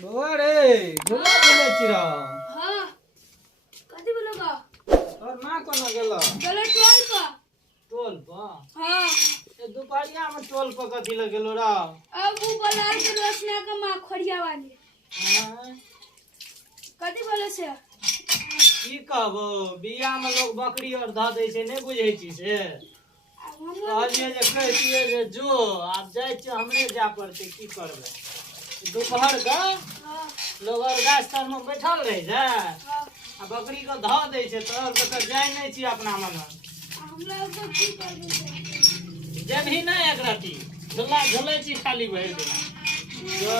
अरे झूला झूले चिरा हां कथि बोलोगा और मां कोना गेलो चलो टोल पा हां ए दुपहरिया में टोल पर कथि ल गेलो रा अब वो बलाल के रोशना का मां खड़िया वाली हां कथि बोले से की कहबो बिया में लोग बकरी और ध दै छै नै बुझै छी से कहलिए जे कहतिए जे जो आब जाय छ हमरे जा पड़ते की करबे दोपहर का हां लोग और गाछ तर में बैठल रह जा हां आ बकरी को ध दै छै तोहर के त जाय नै छी अपना मन हमरा को की करबे जब ही ना एक राती झूला झूले छी खाली भर दिन जो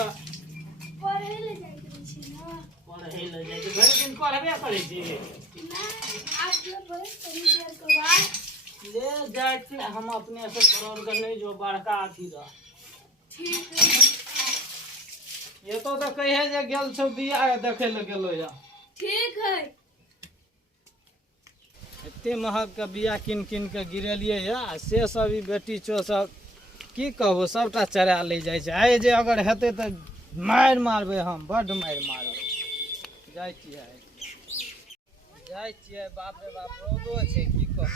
पढ़े ले जाई छी ना पढ़े ले जाय छी भर दिन पढ़बे करे छी ना आज जो बड़े थोड़ी देर के बाद ले जाय छी हम अपने से करोड़ के नहीं जो बड़का अथी रह ठीक है ये तो कहे जे गेल छौ बिया देखे ले गेलो या ठीक है एते महग के बिया किन किन के गिरेलिए या से सब ई बेटी चो सब की कहबो सबटा चरा ले जाय छै आइ जे अगर हेते त मार मारबे हम बड मार मारबे जाय छियै बाप रे बाप रौदो छै की कह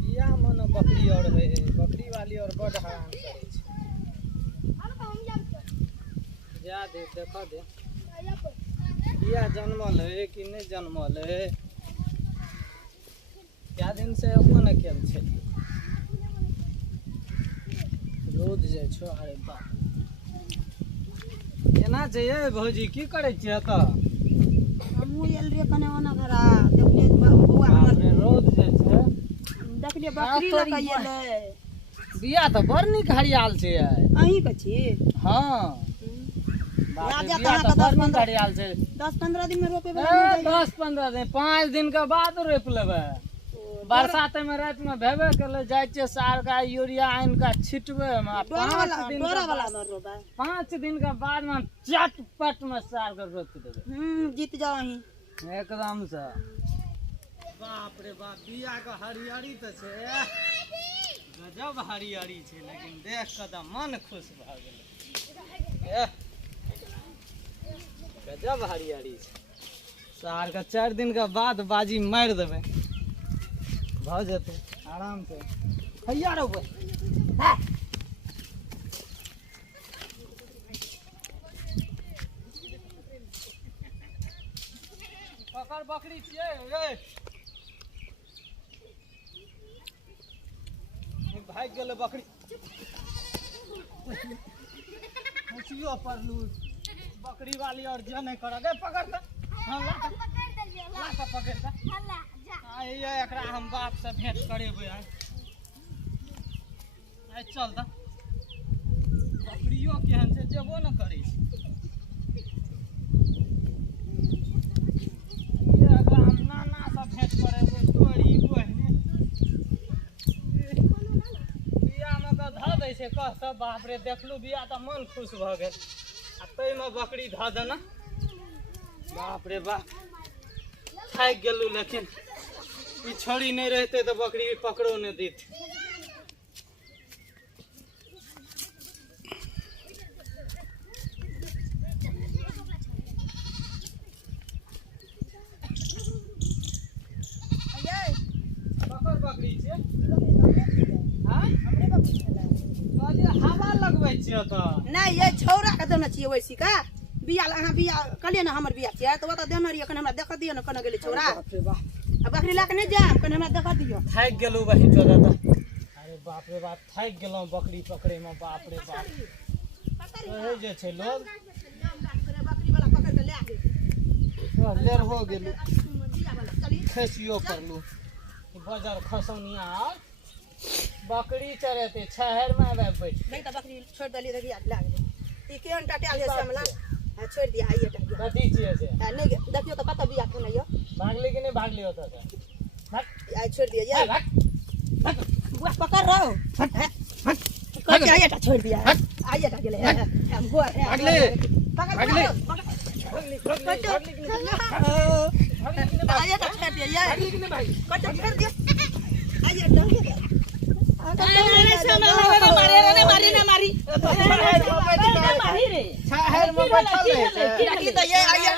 बिया मन बकरी और है बकरी वाली और बड हराम करे छै जा दे देखा दे बिया जन्मल है कि नहीं जन्मल है क्या दिन से एको न केल छै रोद जाय छो अरे बाप केना छै ये भौजी की करे छियै त हमहू एल रे कने ओना घरा देखले बौआ हमर रोद जे छै देखले बकरी लक एले बिया त बड़ नीक हरियाल छै अहीं के छी हां राजा बिया कहाँ त का बड़ नीक हरियाल छै 10-15 दिन में रोपे वाला 10-15 दिन 5 दिन के बाद रोप लेबै बरसात में रात में भेबे कले जाय छै सार का यूरिया आइन का छिटबे में 5 दिन में रोपे 5 दिन के बाद में चटपट में सार के रोप देबै जीत जाओ अहीं एकदम से बाप रे बाप बिया के हरियारी त छै गजब हरियारी छै लेकिन देख के त मन खुश भ गेल गजब हरियारी छै सार के 4 दिन के बाद बाजी मार देबै भ जेतै आराम से हैया रहबै पकड़ बकरी छियै रे भाग गेलै बकरी खुशियो पड़लू बकरी वाली और जे नहीं कर गे पकड़ के हां ला के पकड़ के आइए एकरा हम बाप से भेंट करेबै आइ चल त बकरियो केहन छै जेबो न करै छै ये एकरा हम नाना से भेंट करेबै तोरी बहने बिया में के ध दै छै कह सब बाप रे देखलू बिया त मन खुश भ गेल आ तै में बकरी ध देना बाप रे बाप थाकि गेलू लेकिन ई छोड़ी नहीं रहते तो बकरी पकड़ो नहीं देती पकड़ बकरी छे हां हमरे बकरी छले कहलिए हवा लगबै छियै त नहीं ये छौरा के देना चाहिए वैसी का बिया अहाँ बिया कहलिए ना हमर बिया छियै त ओता देना रहिए कने हमरा देख दियो ना कने गेले छौरा बाप रे बाप अब बकरी लाके नहीं जाम कने हमरा देख दियो थाकि गेलू बहिन जोदा त अरे बाप रे बाप थाकि गेलौ बकरी पकड़े में बाप रे बाप ओहे जे छै लोग बकरी वाला पकड़ के ले आ लेर हो गेलू खसियो पड़लू बाजार खसौनिया बकरी चरेते शहर में आबे बैठ नहीं त बकरी छोड़ दली दगिया लाग ई केहन टटाल है समला हां छोड़ दिया आइए टटिया कथी छियै से नहीं देखियो त कत बिया कोन यो भागले कि नहीं भागले होता था भाग आई छोड़ दिया ये भाग बुआ पकड़ रहो कह के आइए टा छोड़ दिया आइए टा गेले हम बुआ भागले भागले भागले आइए टा छोड़ दिया ये भागले कि नहीं भाग कट छोड़ दिया आइए टा अरे मारी रे बैठल रहे छै देखी तो ये आइए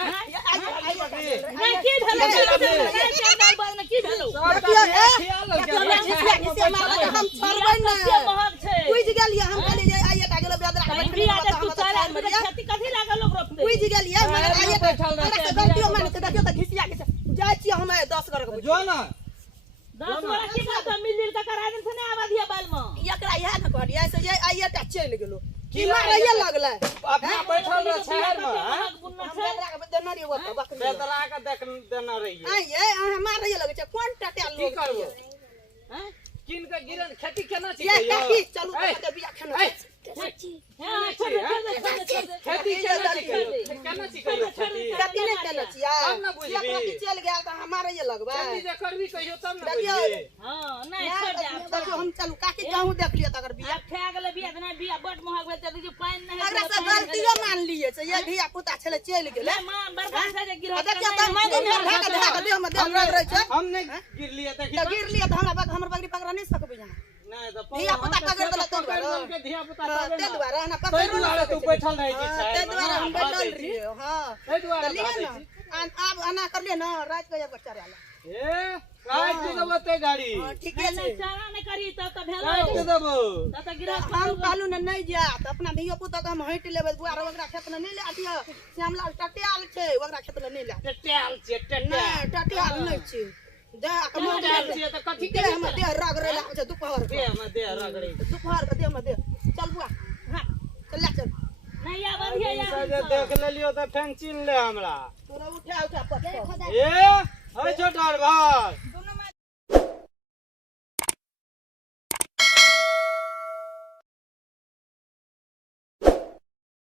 नहीं की भेलो की भेलो देखियो ए ख्याल किसे मारल हम छोड़बै के ना महक छै बुझ गेलिए हम कहलिए जे आइए टा गेलो बेदरा के बिया बैठल दे तू चला खेती कथी लागल लोग रोपते बुझ गेलिए मगर आइए टा गलतियो माने त देखियो त घिसिया के जाय छी हम 10 घर के जो ना 10 वाला की बात मिल का करा दे ने आबादिया बाल में एकरा इहे न कहलिए से जे आइए टा चल गेलो की मारैया लगलै अपना बैठल रह शहर में हम बेदरा के देना रे वो बकरी बेदरा के देख देना रहिए आइए अहाँ मारैया लगै छै कोन टटा की लोग करबो हैं किन के गिरन खेती केना छी ये काकी चलू त बिया खाना हां खेती केना छी केना छी कहियो खेती खेती नहीं करना चाहिए तब ना बुझबी चल गया तो हमारे ये लगबे खेती जे करबी कहियो तब ना देखियो बुझबी हां नहीं छोड़ दे देखियो हम चलू काकी कहूं देख लियो तकर बिया अब खा गेले बिया ना बिया बड महग भेल त पानी नहीं अगरा से गलतियो मान लिए से ये धिया पुता छले चल गेले मां बर्बाद से जे गिरह देखियो त मैं दिन ढाका देह में देह रह छै हम नहीं गिर लिए देखी तो गिर लिए तो हमर बकरी पकड़ा नहीं सकबे यहाँ नहीं तो धिया पुता पकड़ देला तो के धिया पुता ते द्वारा ना तै पकड़ दुआरे तू बैठल रही छी ते द्वारा हम बैठल रही हां तै दुआरे लिए भागै ना छी अब आना कर लिए ना रात के बच्चा रहला ए काट के देबो ते गाड़ी ठीक है नहीं चारा नहीं करी तब काट के भेलो देबो तब गिरह हम कहलू ने नहीं जात अपना धियो पुता के हम हट लेबे बुआर ओकरा खेत में नहीं ले आतियो श्यामलाल टटियाल छै ओकरा खेत में नहीं ले टट्याल छी टट्याल नहीं टटियाल नहीं छै दे के मोट टट्याल छी त कथि के देह में देह रगड़े ला छै दोपहर के देह में देह रगड़ी दोपहर के देह में देह चल बुआ हां चल ले चल नहीं आबादिया जे देख लेलियो त फेन चिन्ह ले हमरा तोरा उठा पत्थर ए हय छोटार भाई